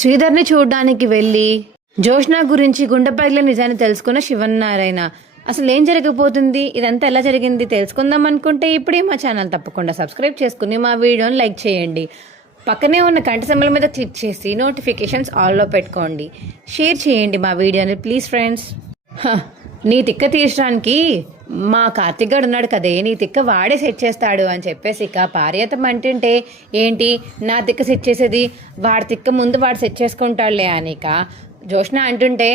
శ్రీధర్ని చూడడానికి వెళ్ళి జోష్న గురించి గుండెపగిలిన నిజాన్ని తెలుసుకున్న శివన్నారాయణ అసలు ఏం జరగబోతుంది, ఇదంతా ఎలా జరిగింది తెలుసుకుందాం అనుకుంటే ఇప్పుడే మా ఛానల్ తప్పకుండా సబ్స్క్రైబ్ చేసుకుని మా వీడియోని లైక్ చేయండి. పక్కనే ఉన్న గంట సింబల్ మీద క్లిక్ చేసి నోటిఫికేషన్స్ ఆల్లో పెట్టుకోండి. షేర్ చేయండి మా వీడియోని ప్లీజ్ ఫ్రెండ్స్. నీ తిక్క తీర్చడానికి మా కార్తిక్ గారు ఉన్నాడు కదే, నీ తిక్క వాడే సెట్ చేస్తాడు అని చెప్పేసి ఇక పార్యతం అంటుంటే ఏంటి నా తిక్క సెట్ చేసేది, వాడి తిక్క ముందు వాడు సెట్ చేసుకుంటాడులే అని ఇక జోష్న అంటుంటే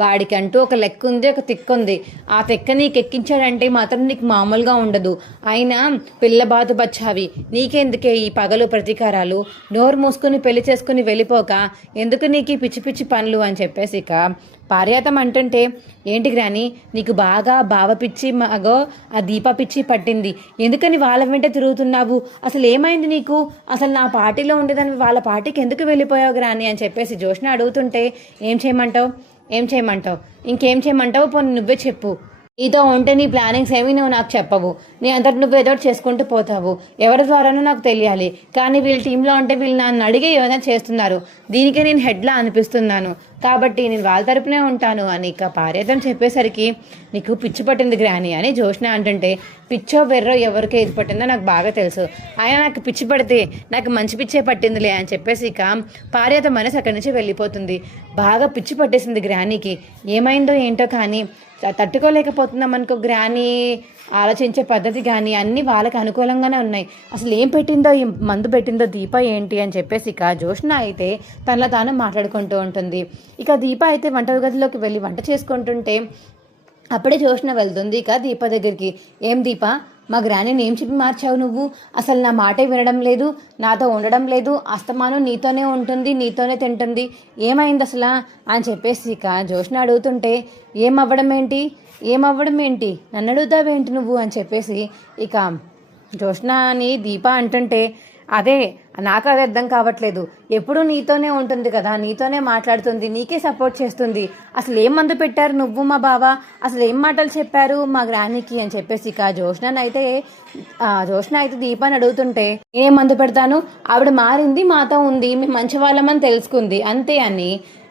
వాడికంటూ ఒక లెక్క ఉంది, ఒక తిక్క ఉంది. ఆ తిక్క నీకు ఎక్కించాడంటే మాత్రం నీకు మామూలుగా ఉండదు. అయినా పిల్ల బాతు బచ్చావి, నీకెందుకే ఈ పగలు ప్రతీకారాలు, నోరు మూసుకుని పెళ్లి చేసుకుని వెళ్ళిపోక ఎందుకు నీకు పిచ్చి పిచ్చి పనులు అని చెప్పేసి ఇక పార్యాతం అంటుంటే ఏంటి గ్రాని నీకు బాగా బావ పిచ్చి మగో ఆ దీప పిచ్చి పట్టింది, ఎందుకని వాళ్ళ వెంట తిరుగుతున్నావు, అసలు ఏమైంది నీకు, అసలు నా పార్టీలో ఉండేదాన్ని వాళ్ళ పార్టీకి ఎందుకు వెళ్ళిపోయావు గ్రాని అని చెప్పేసి జోష్న అడుగుతుంటే ఏం చేయమంటావు ఇంకేం చేయమంటావు పోనీ నువ్వే చెప్పు, నీతో ఉంటే నీ ప్లానింగ్స్ ఏమీ నువ్వు నాకు చెప్పవు, నీ అంతటి నువ్వు ఏదో చేసుకుంటూ పోతావు, ఎవరి ద్వారానూ నాకు తెలియాలి, కానీ వీళ్ళ టీంలో ఉంటే వీళ్ళు నన్ను అడిగే ఏమైనా చేస్తున్నారు, దీనికే నేను హెడ్లా అనిపిస్తున్నాను, కాబట్టి నేను వాళ్ళ తరపునే ఉంటాను అని ఇక పార్యతం చెప్పేసరికి నీకు పిచ్చి పట్టింది గ్రాని అని జోష్న అంటుంటే పిచ్చో వెర్రో ఎవరికి ఏది పట్టిందో నాకు బాగా తెలుసు, ఆయన నాకు పిచ్చి పడితే నాకు మంచి పిచ్చే పట్టిందిలే అని చెప్పేసి ఇక పార్యతం అనేసి అక్కడి నుంచి వెళ్ళిపోతుంది. బాగా పిచ్చి పట్టేసింది గ్రానీకి, ఏమైందో ఏంటో కానీ తట్టుకోలేకపోతున్నాం అనుకో. గ్రాని ఆలోచించే పద్ధతి కానీ అన్నీ వాళ్ళకి అనుకూలంగానే ఉన్నాయి. అసలు ఏం పెట్టిందో ఈ మందు పెట్టిందో దీప ఏంటి అని చెప్పేసి ఇక జోష్న అయితే తనలో తాను మాట్లాడుకుంటూ ఉంటుంది. ఇక దీప అయితే వంటగదిలోకి వెళ్ళి వంట చేసుకుంటుంటే అప్పుడే జోష్న వెళ్తుంది ఇక దీప దగ్గరికి. ఏం దీప, మా గ్రానీని ఏం చెప్పి మార్చావు నువ్వు, అసలు నా మాటే వినడం లేదు, నాతో ఉండడం లేదు, అస్తమానం నీతోనే ఉంటుంది, నీతోనే తింటుంది, ఏమైంది అసలు అని చెప్పేసి ఇక జోష్న అడుగుతుంటే ఏమవ్వడం ఏంటి నన్ను అడుగుతావేంటి నువ్వు అని చెప్పేసి ఇక జోష్న అని దీప అంటుంటే అదే నాకు అది అర్థం కావట్లేదు, ఎప్పుడూ నీతోనే ఉంటుంది కదా, నీతోనే మాట్లాడుతుంది, నీకే సపోర్ట్ చేస్తుంది, అసలు ఏం మందు పెట్టారు నువ్వు మా బావ, అసలు ఏం మాటలు చెప్పారు మా గ్రానికి అని చెప్పేసి ఇక జోష్న అయితే దీపాన్ని అడుగుతుంటే ఏం మందు పెడతాను, ఆవిడ మారింది, మాతో ఉంది, మేము మంచి వాళ్ళమని తెలుసుకుంది అంతే అని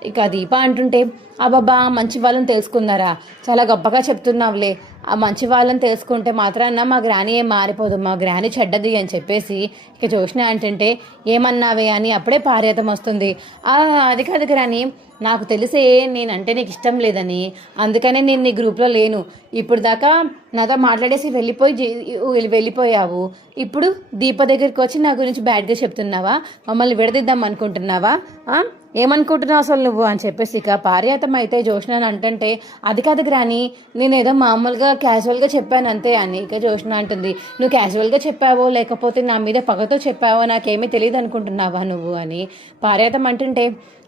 ఇక దీప అంటుంటే అబ్బాబా మంచి వాళ్ళని తెలుసుకున్నారా, చాలా గొప్పగా చెప్తున్నావులే, ఆ మంచి వాళ్ళని తెలుసుకుంటే మాత్రాన మా గ్రాని ఏం మారిపోదు, మా గ్రాని చెడ్డది అని చెప్పేసి ఇక జోష్న అంటుంటే ఏమన్నావే అని అప్పుడే పార్యతం వస్తుంది. అది కాదు గ్రాని, నాకు తెలిసే నేనంటే నీకు ఇష్టం లేదని, అందుకనే నేను నీ గ్రూప్లో లేను, ఇప్పుడు దాకా నాతో మాట్లాడేసి వెళ్ళిపోయావు, ఇప్పుడు దీప దగ్గరికి వచ్చి నా గురించి బ్యాడ్గా చెప్తున్నావా, మమ్మల్ని విడదిద్దాం అనుకుంటున్నావా, ఏమనుకుంటున్నావు అసలు నువ్వు అని చెప్పేసి ఇక పార్యాతం అయితే జోష్న అంటుంటే అది కాదు గ్రాని, నేను ఏదో మామూలుగా క్యాజువల్గా చెప్పాను అంతే అని ఇక జోష్న అంటుంది. నువ్వు క్యాజువల్గా చెప్పావో లేకపోతే నా మీద పగతో చెప్పావో నాకేమీ తెలియదు అనుకుంటున్నావా నువ్వు అని పార్యాతం అంటుంటే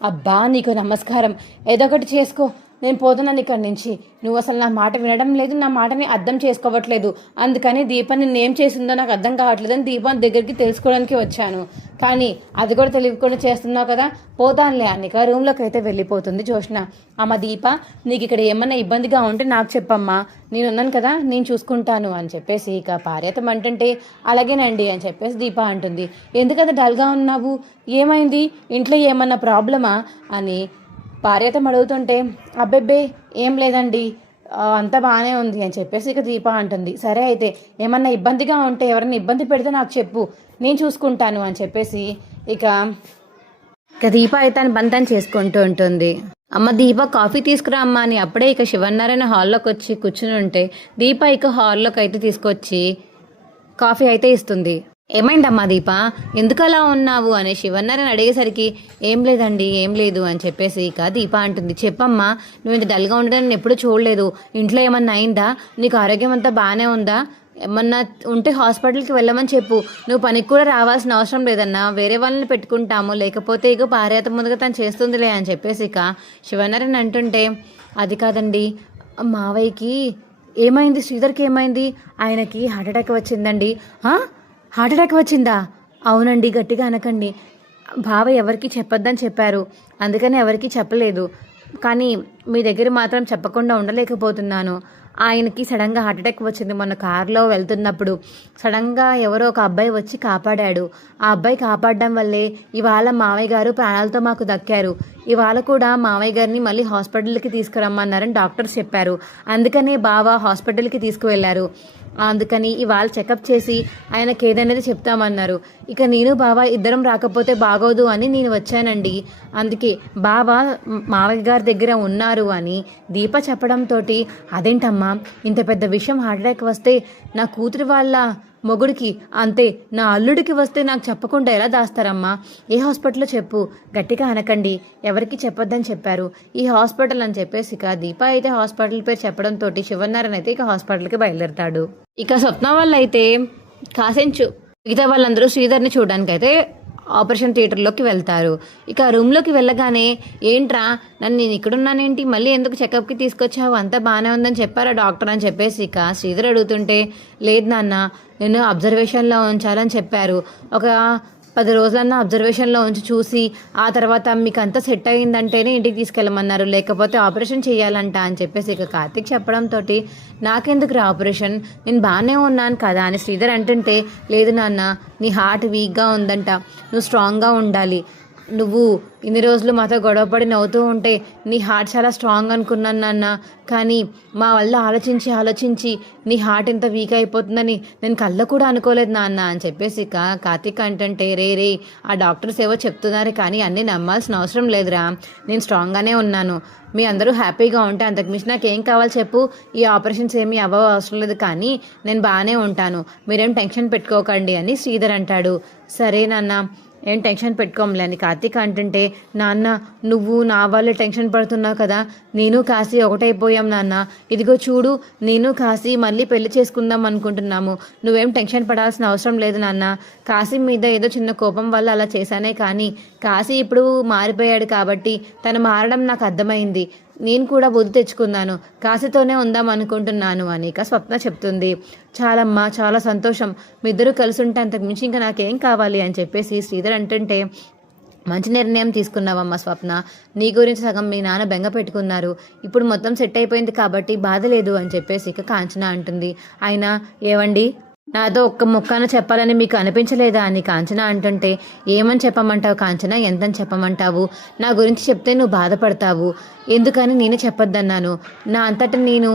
అబ్బా నీకు నమస్కారం, ఏదో ఒకటి చేసుకో, నేను పోతున్నాను ఇక్కడి నుంచి, నువ్వు అసలు నా మాట వినడం లేదు, నా మాటని అర్థం చేసుకోవట్లేదు, అందుకని దీపాన్ని నేనేం చేసిందో నాకు అర్థం కావట్లేదని దీపాన్ని దగ్గరికి తెలుసుకోవడానికి వచ్చాను, కానీ అది కూడా తెలియకుండా చేస్తున్నావు కదా, పోతానులే అని ఇక రూమ్లోకి అయితే వెళ్ళిపోతుంది జోష్న. అమ్మ దీప, నీకు ఇక్కడ ఏమన్నా ఇబ్బందిగా ఉంటే నాకు చెప్పమ్మా, నేనున్నాను కదా, నేను చూసుకుంటాను అని చెప్పేసి ఇక పార్యతం అంటుంటే అలాగేనండి అని చెప్పేసి దీప అంటుంది. ఎందుకంత డల్గా ఉన్నావు, ఏమైంది, ఇంట్లో ఏమన్నా ప్రాబ్లమా అని పార్యతం అడుగుతుంటే అబ్బెబ్బే ఏం లేదండి, అంతా బాగానే ఉంది అని చెప్పేసి ఇక దీప అంటుంది. సరే అయితే ఏమన్నా ఇబ్బందిగా ఉంటే ఎవరైనా ఇబ్బంది పెడితే నాకు చెప్పు, నేను చూసుకుంటాను అని చెప్పేసి ఇక దీప అయితే తన బంధం చేసుకుంటూ ఉంటుంది. అమ్మ దీప కాఫీ తీసుకురా అమ్మ అని అప్పుడే ఇక శివన్నారాయణ హాల్లోకి వచ్చి కూర్చుని ఉంటే దీప ఇక హాల్లోకి అయితే తీసుకొచ్చి కాఫీ అయితే ఇస్తుంది. ఏమైందమ్మా దీప, ఎందుకు అలా ఉన్నావు అని శివన్నారాయణ అడిగేసరికి ఏం లేదండి, ఏం లేదు అని చెప్పేసి ఇక దీప అంటుంది. చెప్పమ్మా, నువ్వు ఇంత డల్గా ఉండడం నేను ఎప్పుడూ చూడలేదు, ఇంట్లో ఏమన్నా అయిందా, నీకు ఆరోగ్యం అంతా బాగానే ఉందా, ఏమన్నా ఉంటే హాస్పిటల్కి వెళ్ళమని చెప్పు, నువ్వు పనికి కూడా రావాల్సిన అవసరం లేదన్నా, వేరే వాళ్ళని పెట్టుకుంటాము, లేకపోతే ఇక పార్యాత ముందుగా తను చేస్తుందిలే అని చెప్పేసి ఇక శివనారాయణ అంటుంటే అది కాదండి మావయ్యకి ఏమైంది, శ్రీధర్కి ఏమైంది, ఆయనకి హార్ట్అటాక్ వచ్చిందండి. హార్ట్అటాక్ వచ్చిందా? అవునండి, గట్టిగా అనకండి, బావ ఎవరికి చెప్పొద్దని చెప్పారు, అందుకని ఎవరికి చెప్పలేదు, కానీ మీ దగ్గర మాత్రం చెప్పకుండా ఉండలేకపోతున్నాను. ఆయనకి సడన్గా హార్ట్అటాక్ వచ్చింది. మొన్న కారులో వెళ్తున్నప్పుడు సడన్గా ఎవరో ఒక అబ్బాయి వచ్చి కాపాడాడు. ఆ అబ్బాయి కాపాడడం వల్లే ఇవాళ మావయ్య గారు ప్రాణాలతో మాకు దక్కారు. ఇవాళ కూడా మావయ్య గారిని మళ్ళీ హాస్పిటల్కి తీసుకురమ్మన్నారని డాక్టర్స్ చెప్పారు. అందుకనే బావ హాస్పిటల్కి తీసుకువెళ్ళారు. అందుకని ఇవాళ చెకప్ చేసి ఆయనకి ఏదనేది చెప్తామన్నారు. ఇక నేను బావ ఇద్దరం రాకపోతే బాగోదు అని నేను వచ్చానండి. అందుకే బావ మావయ్య గారి దగ్గర ఉన్నారు అని దీప చెప్పడంతో, అదేంటమ్మా ఇంత పెద్ద విషయం హార్ట్అటాక్ వస్తే నా కూతురి వాళ్ళ మొగుడికి అంతే, నా అల్లుడికి వస్తే నాకు చెప్పకుండా ఎలా దాస్తారమ్మా? ఏ హాస్పిటల్లో చెప్పు, గట్టిగా అనకండి, ఎవరికి చెప్పొద్దని చెప్పారు ఈ హాస్పిటల్ అని చెప్పేసి ఇక దీప అయితే హాస్పిటల్ పేరు చెప్పడంతో శివనారాయణ అయితే ఇక హాస్పిటల్కి బయలుదేరతాడు. ఇక స్వప్న వాళ్ళు అయితే కాసేంచు మిగతా వాళ్ళందరూ శ్రీధర్ని చూడడానికి అయితే ఆపరేషన్ థియేటర్లోకి వెళ్తారు. ఇక రూమ్లోకి వెళ్ళగానే ఏంట్రా నేను ఇక్కడున్నానేంటి, మళ్ళీ ఎందుకు చెకప్కి తీసుకొచ్చావు, అంతా బాగానే ఉందని చెప్పారా డాక్టర్ అని చెప్పేసి ఇక శ్రీధర్ అడుగుతుంటే, లేదు నాన్న నేను అబ్జర్వేషన్లో ఉంచాలని చెప్పారు. ఒక 10 రోజులన్నా అబ్జర్వేషన్లో ఉంచి చూసి ఆ తర్వాత మీకు అంతా సెట్ అయ్యిందంటేనే ఇంటికి తీసుకెళ్ళమన్నారు, లేకపోతే ఆపరేషన్ చేయాలంట అని చెప్పేసి ఇక కార్తిక్ చెప్పడంతో, నాకెందుకు రా ఆపరేషన్, నేను బాగానే ఉన్నాను కదా అని శ్రీధర్ అంటుంటే, లేదు నాన్న నీ హార్ట్ వీక్గా ఉందంట, నువ్వు స్ట్రాంగ్గా ఉండాలి, నువ్వు ఇన్ని రోజులు మాతో గొడవపడి నవ్వుతూ ఉంటే నీ హార్ట్ చాలా స్ట్రాంగ్ అనుకున్నాను నాన్న, కానీ మా వల్ల ఆలోచించి నీ హార్ట్ ఎంత వీక్ అయిపోతుందని నేను కళ్ళ కూడా అనుకోలేదు నాన్న అని చెప్పేసి కార్తీక్ అంటే, రే ఆ డాక్టర్స్ ఏవో చెప్తున్నారు కానీ అన్నీ నమ్మాల్సిన అవసరం లేదురా, నేను స్ట్రాంగ్గానే ఉన్నాను, మీ అందరూ హ్యాపీగా ఉంటే అంతకుమించి నాకేం కావాలి చెప్పు, ఈ ఆపరేషన్స్ ఏమీ అవ్వ అవసరం లేదు, కానీ నేను బాగానే ఉంటాను, మీరేం టెన్షన్ పెట్టుకోకండి అని శ్రీధర్ అంటాడు. సరే నాన్న ఏం టెన్షన్ పెట్టుకోంలే అని కార్తీక్ అంటుంటే, నాన్న నువ్వు నా వాళ్ళే టెన్షన్ పడుతున్నావు కదా, నేను కాశీ ఒకటైపోయాం నాన్న, ఇదిగో చూడు నేను కాశీ మళ్ళీ పెళ్లి చేసుకుందాం అనుకుంటున్నాము, నువ్వేం టెన్షన్ పడాల్సిన అవసరం లేదు నాన్న, కాశీ మీద ఏదో చిన్న కోపం వల్ల అలా చేశానే, కానీ కాశీ ఇప్పుడు మారిపోయాడు కాబట్టి తను మారడం నాకు అర్థమైంది, నేను కూడా బుద్ధి తెచ్చుకున్నాను, కాశీతోనే ఉందాం అనుకుంటున్నాను అని ఇక స్వప్న చెప్తుంది. చాలమ్మా చాలా సంతోషం, మీ ఇద్దరు కలిసి ఉంటే అంతకు మించి ఇంకా నాకేం కావాలి అని చెప్పేసి శ్రీధర్ అంటుంటే, మంచి నిర్ణయం తీసుకున్నావమ్మా స్వప్న, నీ గురించి సగం మీ నాన్న బెంగ పెట్టుకున్నారు, ఇప్పుడు మొత్తం సెట్ అయిపోయింది కాబట్టి బాధ లేదు అని చెప్పేసి ఇక కాంచన అంటుంది. అయినా ఏవండి నాతో ఒక్క ముక్కన చెప్పాలని మీకు అనిపించలేదా అని కాంచన అంటుంటే, ఏమని చెప్పమంటావు కాంచన, ఎంతని చెప్పమంటావు, నా గురించి చెప్తే నువ్వు బాధపడతావు, ఎందుకని నేనే చెప్పొద్దన్నాను, నా అంతటా నేను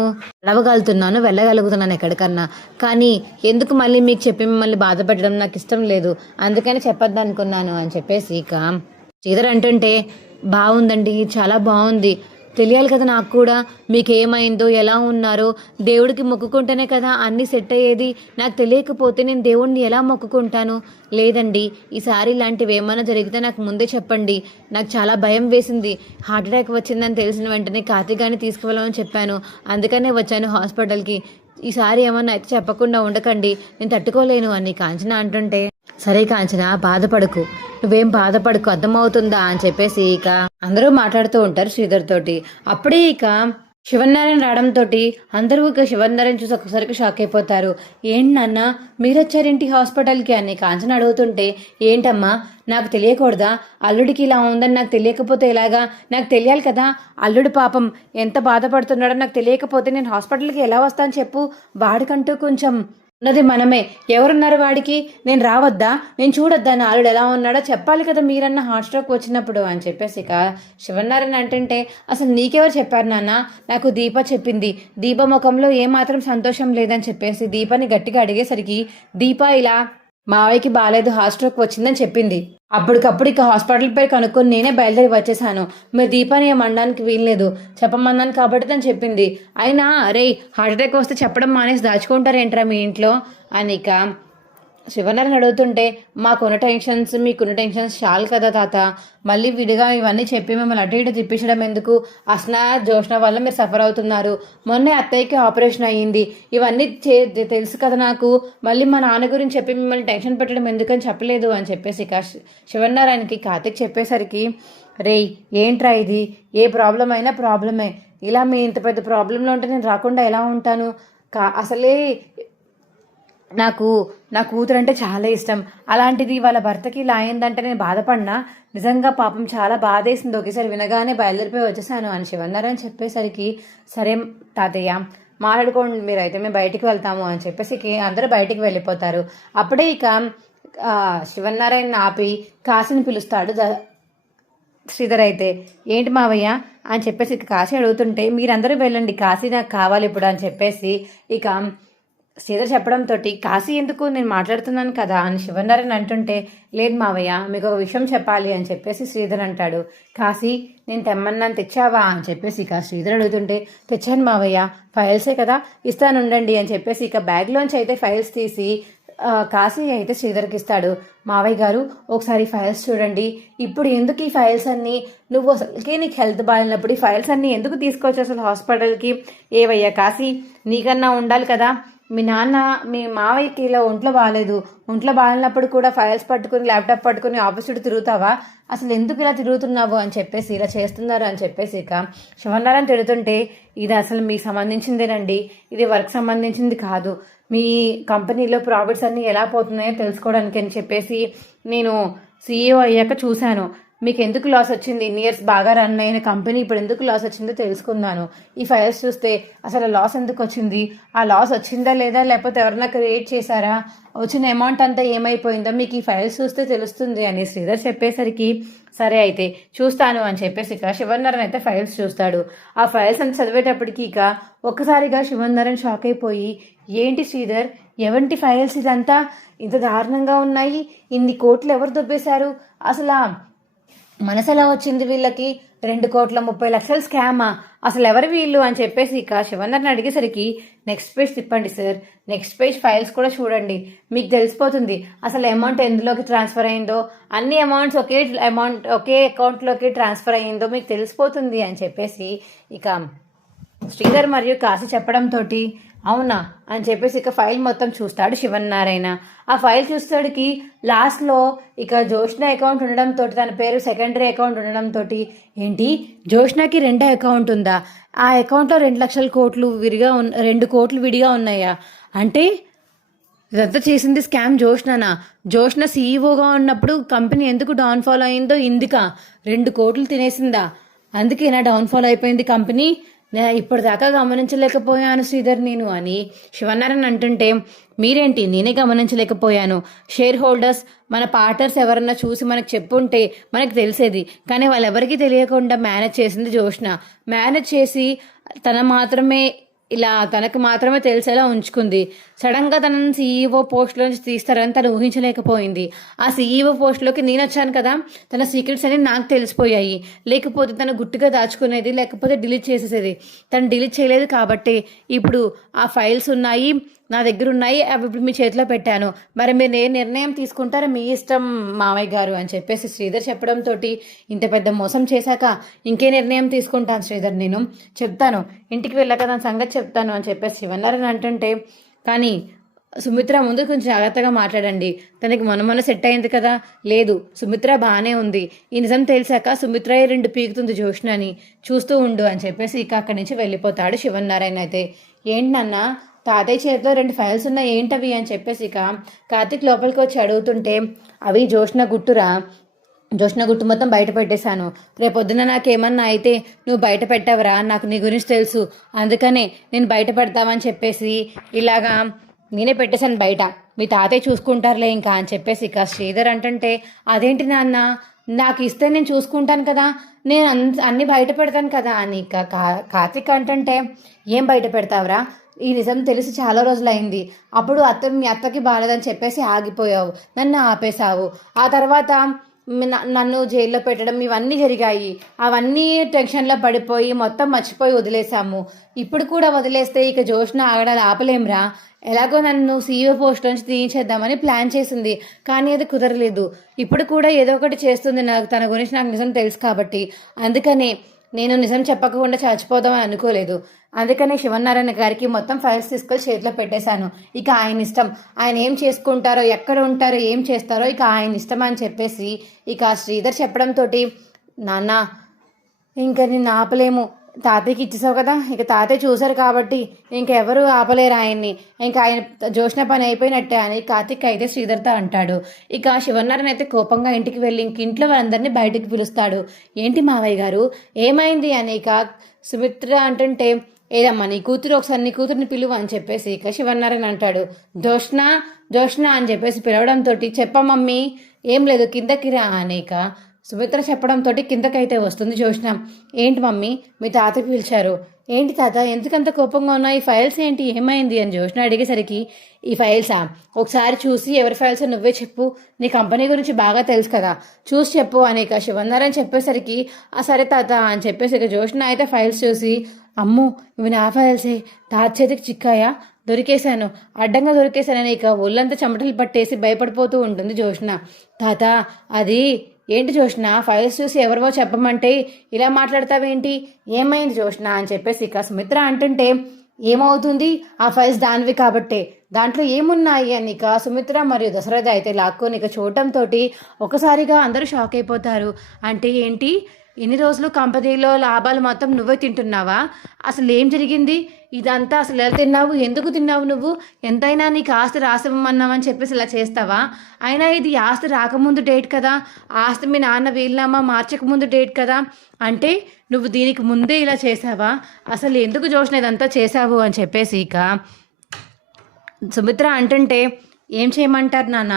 నడవగలుగుతున్నాను, వెళ్ళగలుగుతున్నాను ఎక్కడికన్నా, కానీ ఎందుకు మళ్ళీ మీకు చెప్పి మిమ్మల్ని బాధ పెట్టడం నాకు ఇష్టం లేదు, అందుకని చెప్పొద్దనుకున్నాను అని చెప్పేసి ఇక శ్రీధర్ అంటుంటే, బాగుందండి చాలా బాగుంది, తెలియాలి కదా నాకు కూడా మీకు ఏమైందో ఎలా ఉన్నారో, దేవుడికి మొక్కుకుంటేనే కదా అన్నీ సెట్ అయ్యేది, నాకు తెలియకపోతే నేను దేవుడిని ఎలా మొక్కుకుంటాను, లేదండి ఈసారి ఇలాంటివి ఏమైనా జరిగితే నాకు ముందే చెప్పండి, నాకు చాలా భయం వేసింది, హార్ట్ అటాక్ వచ్చిందని తెలిసిన వెంటనే కార్తీక్ తీసుకువెళ్ళమని చెప్పాను, అందుకనే వచ్చాను హాస్పిటల్కి, ఈసారి ఏమన్నా అయితే చెప్పకుండా ఉండకండి, నేను తట్టుకోలేను అని కాంచన అంటుంటే, సరే కాంచన బాధపడకు, నువ్వేం బాధపడకు అర్థమవుతుందా అని చెప్పేసి ఇక అందరూ మాట్లాడుతూ ఉంటారు శ్రీధర్ తోటి. అప్పుడే ఇక శివనారాయణ రావడంతో అందరూ ఇక శివనారాయణ చూసి ఒకసారికి షాక్ అయిపోతారు. ఏంటి నాన్న మీరు వచ్చారేంటి హాస్పిటల్కి అని కాంచన అడుగుతుంటే, ఏంటమ్మా నాకు తెలియకూడదా, అల్లుడికి ఇలా ఉందని నాకు తెలియకపోతే ఎలాగా, నాకు తెలియాలి కదా, అల్లుడు పాపం ఎంత బాధపడుతున్నాడో నాకు తెలియకపోతే నేను హాస్పిటల్కి ఎలా వస్తాను చెప్పు, వాడికంటూ కొంచెం ఉన్నది మనమే, ఎవరున్నారు వాడికి, నేను రావద్దా, నేను చూడొద్దా నా అల్లుడు ఎలా ఉన్నాడో చెప్పాలి కదా మీరన్న హార్ట్ స్ట్రోక్ వచ్చినప్పుడు అని చెప్పేసి ఇక శివనారాయణ అంటుంటే, అసలు నీకెవరు చెప్పారు నాన్న, నాకు దీప చెప్పింది, దీప ముఖంలో ఏమాత్రం సంతోషం లేదని చెప్పేసి దీపని గట్టిగా అడిగేసరికి దీప ఇలా మావయ్యకి బాగాలేదు హార్ట్ స్ట్రోక్ వచ్చిందని చెప్పింది. అప్పటికప్పుడు ఇక హాస్పిటల్ పేరు కనుక్కొని నేనే బయలుదేరి వచ్చేసాను, మీరు దీపాన్ని ఏమనడానికి వీల్లేదు, చెప్పమన్నాను కాబట్టి తను చెప్పింది, అయినా రే హార్ట్ అటాక్ వస్తే చెప్పడం మానేసి దాచుకుంటారేంట్రా మీ ఇంట్లో అని ఇక శివనారాయణ అడుగుతుంటే, మాకున్న టెన్షన్స్ మీకున్న టెన్షన్స్ చాలు కదా తాత, మళ్ళీ విడిగా ఇవన్నీ చెప్పి మిమ్మల్ని అటు ఇటు తిప్పించడం ఎందుకు, అస్నా జోష్న వల్ల మీరు సఫర్ అవుతున్నారు, మొన్నే అత్తయ్యకి ఆపరేషన్ అయ్యింది, ఇవన్నీ తెలుసు కదా నాకు, మళ్ళీ మా నాన్న గురించి చెప్పి మిమ్మల్ని టెన్షన్ పెట్టడం ఎందుకని చెప్పలేదు అని చెప్పేసి ఇక శివనారాయణకి కార్తీక్ చెప్పేసరికి, రే ఏంట్రా ఇది, ఏ ప్రాబ్లం అయినా ప్రాబ్లమే, ఇలా మీ ఇంత పెద్ద ప్రాబ్లంలో ఉంటే నేను రాకుండా ఎలా ఉంటాను, అసలే నాకు నా కూతురు అంటే చాలా ఇష్టం. అలాంటిది వాళ్ళ భర్తకి ఇలా అయిందంటే నేను బాధపడినా నిజంగా పాపం చాలా బాధేసింది. ఒకేసారి వినగానే బయలుదేరిపోయి వచ్చేసాను అని శివన్నారాయణ చెప్పేసరికి సరే తాతయ్య మాట్లాడుకోండి మీరైతే, మేము బయటికి వెళ్తాము అని చెప్పేసి అందరూ బయటికి వెళ్ళిపోతారు. అప్పుడే ఇక శివన్నారాయణ ఆపి కాశీని పిలుస్తాడు శ్రీధర్. అయితే ఏంటి మావయ్య అని చెప్పేసి ఇక కాశీ అడుగుతుంటే మీరందరూ వెళ్ళండి, కాశీ నాకు కావాలి ఇప్పుడు అని చెప్పేసి ఇక శ్రీధర్ చెప్పడంతో కాశీ ఎందుకు, నేను మాట్లాడుతున్నాను కదా అని శివనారాయణ అంటుంటే లేదు మావయ్య మీకు ఒక విషయం చెప్పాలి అని చెప్పేసి శ్రీధర్ అంటాడు. కాశీ నేను తెమ్మన్నాను తెచ్చావా అని చెప్పేసి ఇక శ్రీధర్ అడుగుతుంటే తెచ్చాను మావయ్య, ఫైల్సే కదా ఇస్తాను ఉండండి అని చెప్పేసి ఇక బ్యాగ్లోంచి అయితే ఫైల్స్ తీసి కాశీ అయితే శ్రీధర్కి ఇస్తాడు. మావయ్య గారు ఒకసారి ఫైల్స్ చూడండి, ఇప్పుడు ఎందుకు ఈ ఫైల్స్ అన్నీ, నువ్వు అసలుకి నీకు హెల్త్ బాగాలేనప్పుడు ఈ ఫైల్స్ అన్నీ ఎందుకు తీసుకొచ్చి అసలు హాస్పిటల్కి, ఏవయ్యా కాశీ నీకన్నా ఉండాలి కదా, మీ నాన్న మీ మావయ్యకి ఇలా ఒంట్లో బాగాలేనప్పుడు కూడా ఫైల్స్ పట్టుకుని ల్యాప్టాప్ పట్టుకుని ఆఫీస్ చుట్టూ తిరుగుతావా, అసలు ఎందుకు ఇలా తిరుగుతున్నావు అని చెప్పేసి ఇలా చేస్తున్నారు అని చెప్పేసి ఇక శివనారాయణ తిడుతుంటే ఇది అసలు మీకు సంబంధించిందేనండి, ఇది వర్క్ సంబంధించింది కాదు, మీ కంపెనీలో ప్రాఫిట్స్ అన్నీ ఎలా పోతున్నాయో తెలుసుకోవడానికి అని చెప్పేసి నేను CEO అయ్యాక చూశాను, మీకు ఎందుకు లాస్ వచ్చింది, ఇన్ని ఇయర్స్ బాగా రన్ అయిన కంపెనీ ఇప్పుడు ఎందుకు లాస్ వచ్చిందో తెలుసుకున్నాను, ఈ ఫైల్స్ చూస్తే అసలు లాస్ ఎందుకు వచ్చింది, ఆ లాస్ వచ్చిందా లేదా లేకపోతే ఎవరన్నా క్రియేట్ చేశారా, వచ్చిన అమౌంట్ అంతా ఏమైపోయిందో మీకు ఈ ఫైల్స్ చూస్తే తెలుస్తుంది అని శ్రీధర్ చెప్పేసరికి సరే అయితే చూస్తాను అని చెప్పేసి ఇక శివనారాయణ అయితే ఫైల్స్ చూస్తాడు. ఆ ఫైల్స్ అంతా చదివేటప్పటికి ఇక ఒక్కసారిగా శివనారాయణ షాక్ అయిపోయి ఏంటి శ్రీధర్ ఎవంటి ఫైల్స్ ఇదంతా ఇంత దారుణంగా ఉన్నాయి, ఇన్ని కోట్లు ఎవరు దొబ్బేశారు, అసలు మనసు ఎలా వచ్చింది వీళ్ళకి, 2,30,00,000 స్కామా, అసలు ఎవరు వీళ్ళు అని చెప్పేసి ఇక శివనారాయణ అడిగేసరికి నెక్స్ట్ పేజ్ తిప్పండి సార్, నెక్స్ట్ పేజ్ ఫైల్స్ కూడా చూడండి, మీకు తెలిసిపోతుంది అసలు అమౌంట్ ఎందులోకి ట్రాన్స్ఫర్ అయిందో, అన్ని అమౌంట్స్ ఒకే అకౌంట్లోకి ట్రాన్స్ఫర్ అయ్యిందో మీకు తెలిసిపోతుంది అని చెప్పేసి ఇక శ్రీధర్ మరియు కాశీ చెప్పడంతో అవునా అని చెప్పేసి ఇక ఫైల్ మొత్తం చూస్తాడు శివనారాయణ. ఆ ఫైల్ చూస్తాడికి లాస్ట్లో ఇక జోష్న అకౌంట్ ఉండడంతో తన పేరు సెకండరీ అకౌంట్ ఉండడంతో ఏంటి జోష్నకి 2 అకౌంట్ ఉందా, ఆ అకౌంట్లో 2,00,000 కోట్లు 2 కోట్లు విడిగా ఉన్నాయా, అంటే ఇదంతా చేసింది స్కామ్ జోష్ననా, జోష్న సీఈఓగా ఉన్నప్పుడు కంపెనీ ఎందుకు డౌన్ఫాల్ అయిందో ఇందుక 2 కోట్లు తినేసిందా, అందుకేనా డౌన్ఫాల్ అయిపోయింది కంపెనీ, ఇప్పటిదాకా గమనించలేకపోయాను శ్రీధర్ నేను అని శివనారాయణ అంటుంటే మీరేంటి నేనే గమనించలేకపోయాను, షేర్ హోల్డర్స్ మన పార్ట్నర్స్ ఎవరన్నా చూసి మనకు చెప్పుంటే మనకు తెలిసేది, కానీ వాళ్ళెవరికీ తెలియకుండా మేనేజ్ చేసింది జోష్న, మేనేజ్ చేసి తనకు మాత్రమే తెలిసేలా ఉంచుకుంది, సడన్గా తనని CEO పోస్ట్లోంచి తీస్తారని తను ఊహించలేకపోయింది, ఆ CEO పోస్ట్లోకి నేను వచ్చాను కదా, తన సీక్రెట్స్ అన్ని నాకు తెలిసిపోయాయి, లేకపోతే తను గుట్టుగా దాచుకునేది, లేకపోతే డిలీట్ చేసేసేది, తను డిలీట్ చేయలేదు కాబట్టి ఇప్పుడు ఆ ఫైల్స్ ఉన్నాయి నా దగ్గర ఉన్నాయి, అవి ఇప్పుడు మీ చేతిలో పెట్టాను, మరి మీరు ఏ నిర్ణయం తీసుకుంటారో మీ ఇష్టం మామయ్య గారు అని చెప్పేసి శ్రీధర్ చెప్పడంతో ఇంత పెద్ద మోసం చేశాక ఇంకే నిర్ణయం తీసుకుంటాను శ్రీధర్, నేను చెప్తాను ఇంటికి వెళ్ళాక దాని సంగతి చెప్తాను అని చెప్పేసి శివనారాయణ అంటుంటే కానీ సుమిత్ర ముందు కొంచెం జాగ్రత్తగా మాట్లాడండి, తనకి మొన్న సెట్ అయింది కదా, లేదు సుమిత్ర బాగానే ఉంది, ఈ నిజం తెలిసాక సుమిత్ర 2 పీకుతుంది జోష్నని, చూస్తూ ఉండు అని చెప్పేసి ఇక అక్కడి నుంచి వెళ్ళిపోతాడు శివనారాయణ. అయితే ఏంటి నాన్న తాతయ్య చేతిలో 2 ఫైల్స్ ఉన్నాయి ఏంటవి అని చెప్పేసి ఇక కార్తిక్ లోపలికి వచ్చి అడుగుతుంటే అవి జోష్న గుట్టు మొత్తం బయట పెట్టేశాను, రేపొద్దున నాకేమన్నా అయితే నువ్వు బయట పెట్టావరా, నాకు నీ గురించి తెలుసు, అందుకనే నేను బయట పెడతామని చెప్పేసి ఇలాగా నేనే పెట్టేశాను బయట, మీ తాతయ్య చూసుకుంటారులే ఇంకా అని చెప్పేసి ఇక శ్రీధర్ అంటుంటే అదేంటి నాన్న నాకు ఇస్తే నేను చూసుకుంటాను కదా, నేను అన్ని బయట పెడతాను కదా అని ఇక కార్తిక్ అంటుంటే ఏం బయట పెడతావురా, ఈ నిజం తెలిసి చాలా రోజులైంది, అప్పుడు మీ అత్తకి బాలేదని చెప్పేసి ఆగిపోయావు, నన్ను ఆపేశావు, ఆ తర్వాత నన్ను జైల్లో పెట్టడం ఇవన్నీ జరిగాయి, అవన్నీ టెన్షన్లో పడిపోయి మొత్తం మర్చిపోయి వదిలేసాము, ఇప్పుడు కూడా వదిలేస్తే ఇక జోష్న ఆగడాలు ఆపలేంరా, ఎలాగో నన్ను CEO పోస్ట్ నుంచి తీయించేద్దామని ప్లాన్ చేసింది, కానీ అది కుదరలేదు, ఇప్పుడు కూడా ఏదో ఒకటి చేస్తుంది, తన గురించి నాకు నిజం తెలుసు కాబట్టి, అందుకనే నేను నిజం చెప్పకుండా చచ్చిపోదామని అనుకోలేదు, అందుకనే శివనారాయణ గారికి మొత్తం ఫైల్స్ తీసుకొని చేతిలో పెట్టేశాను, ఇక ఆయన ఇష్టం, ఆయన ఏం చేసుకుంటారో ఎక్కడ ఉంటారో ఏం చేస్తారో ఇక ఆయన ఇష్టం అని చెప్పేసి ఇక శ్రీధర్ చెప్పడంతో నాన్న ఇంకా నిన్ను ఆపలేము, తాతయ్యకి ఇచ్చేసావు కదా, ఇక తాతయ్య చూశారు కాబట్టి ఇంకెవరు ఆపలేరు ఆయన్ని, ఇంకా ఆయన జోష్న పని అయిపోయినట్టే అని కార్తిక్ అయితే శ్రీధర్తో అంటాడు. ఇక శివనారాయణ అయితే కోపంగా ఇంటికి వెళ్ళి ఇంక ఇంట్లో వాళ్ళందరినీ బయటికి పిలుస్తాడు. ఏంటి మావయ్య గారు ఏమైంది అని ఇక సుమిత్ర అంటుంటే, ఏదమ్మా నీ కూతురు, ఒకసారి నీ కూతురిని పిలువు అని చెప్పేసి ఇక శివనారాయణ అంటాడు. జోష్న జోష్న అని చెప్పేసి పిలవడంతో చెప్ప మమ్మీ, ఏం లేదు కిందకి రా అనేక సుమిత్ర చెప్పడంతో కిందకైతే వస్తుంది జోష్న. ఏంటి మమ్మీ మీ తాత పిలిచారు, ఏంటి తాత ఎందుకంత కోపంగా ఉన్నావు, ఈ ఫైల్స్ ఏంటి ఏమైంది అని జోష్న అడిగేసరికి, ఈ ఫైల్సా ఒకసారి చూసి ఎవరి ఫైల్స్ నువ్వే చెప్పు, నీ కంపెనీ గురించి బాగా తెలుసు కదా చూసి చెప్పు అనేక శివనారాయణ చెప్పేసరికి, ఆ సరే తాత అని చెప్పేసి ఇక జోష్న అయితే ఫైల్స్ చూసి, అమ్ము ఇవి నా ఫైల్సే, తాత చేతికి చిక్కాయా, దొరికేశాను, అడ్డంగా దొరికేశానని ఇక ఒళ్ళంతా చెమటలు పట్టేసి భయపడిపోతూ ఉంటుంది జోష్న. తాత అది ఏంటి జోష్న, ఫైల్స్ చూసి ఎవరివో చెప్పమంటే ఇలా మాట్లాడతావేంటి, ఏమైంది జోష్న అని చెప్పేసి ఇక సుమిత్ర అంటుంటే, ఏమవుతుంది ఆ ఫైల్స్ దానివి కాబట్టే, దాంట్లో ఏమున్నాయి అని ఇక సుమిత్ర మరియు దశరథ అయితే లాక్కొని ఇక చూడటంతో ఒకసారిగా అందరూ షాక్ అయిపోతారు. అంటే ఏంటి, ఇన్ని రోజులు కంపెనీలో లాభాలు మొత్తం నువ్వే తింటున్నావా, అసలు ఏం జరిగింది ఇదంతా, అసలు ఎలా తిన్నావు, ఎందుకు తిన్నావు నువ్వు, ఎంతైనా నీకు ఆస్తి రాసివ్వమన్నామని చెప్పేసి ఇలా చేస్తావా, అయినా ఇది ఆస్తి రాకముందు డేట్ కదా, ఆస్తి మీ నాన్న వీలునామా మార్చకముందు డేట్ కదా, అంటే నువ్వు దీనికి ముందే ఇలా చేసావా, అసలు ఎందుకు జోష్న ఇదంతా చేసావు అని చెప్పేసి ఇక సుమిత్ర అంటుంటే, ఏం చేయమంటారు నాన్న,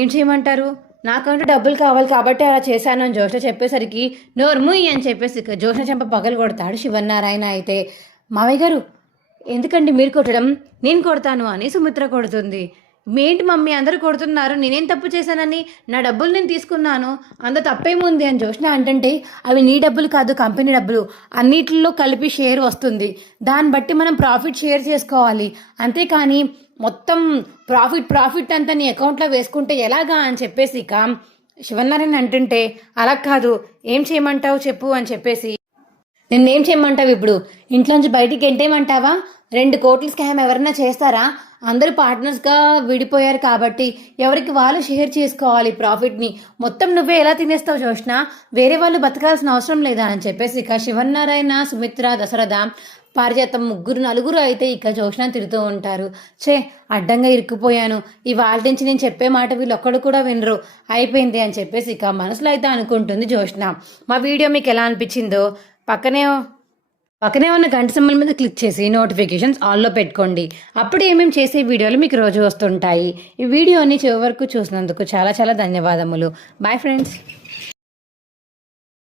ఏం చేయమంటారు, నాకంటూ డబ్బులు కావాలి కాబట్టి అలా చేశాను అని జోష్న చెప్పేసరికి, నోర్ముయ్ అని చెప్పేసి ఇక జోష్న చెంప పగలు కొడతాడు శివనారాయణ అయితే. మావయ్య గారు ఎందుకండి మీరు కొట్టడం, నేను కొడతాను అని సుమిత్ర కొడుతుంది. ఏంటి మమ్మీ అందరూ కొడుతున్నారు, నేనేం తప్పు చేశానని, నా డబ్బులు నేను తీసుకున్నాను, అంత తప్పేముంది అని జోష్న అంటుంటే, అవి నీ డబ్బులు కాదు కంపెనీ డబ్బులు, అన్నిటిలో కలిపి షేర్ వస్తుంది, దాన్ని బట్టి మనం ప్రాఫిట్ షేర్ చేసుకోవాలి, అంతేకాని మొత్తం ప్రాఫిట్ అంతా నీ అకౌంట్లో వేసుకుంటే ఎలాగా అని చెప్పేసి ఇక శివనారాయణ అంటుంటే, అలా కాదు ఏం చేయమంటావు చెప్పు అని చెప్పేసి, నిన్నేం చేయమంటావు ఇప్పుడు, ఇంట్లోంచి బయటికి ఎంటేయమంటావా, 2 కోట్ల స్కామ్ ఎవరైనా చేస్తారా, అందరూ పార్ట్నర్స్గా విడిపోయారు కాబట్టి ఎవరికి వాళ్ళు షేర్ చేసుకోవాలి ప్రాఫిట్ని, మొత్తం నువ్వే ఎలా తినేస్తావు జోష్న, వేరే వాళ్ళు బతకాల్సిన అవసరం లేదా అని చెప్పేసి ఇక శివనారాయణ సుమిత్ర దశరథ పారిజాతం నలుగురు అయితే ఇక జోష్న తిడుతూ ఉంటారు. అడ్డంగా ఇరుక్కుపోయాను, ఇవాళ నుంచి నేను చెప్పే మాట వీళ్ళు ఒక్కడు కూడా వినరు, అయిపోయింది అని చెప్పేసి ఇక మనసులో అయితే అనుకుంటుంది జోష్న. మా వీడియో మీకు ఎలా అనిపించిందో పక్కనే ఉన్న గంట సింబల్ మీద క్లిక్ చేసి నోటిఫికేషన్స్ ఆల్లో పెట్టుకోండి, అప్పుడు ఏమేమి చేసే వీడియోలు మీకు రోజు వస్తుంటాయి. ఈ వీడియోని చివరి వరకు చూసినందుకు చాలా చాలా ధన్యవాదములు. Bye friends.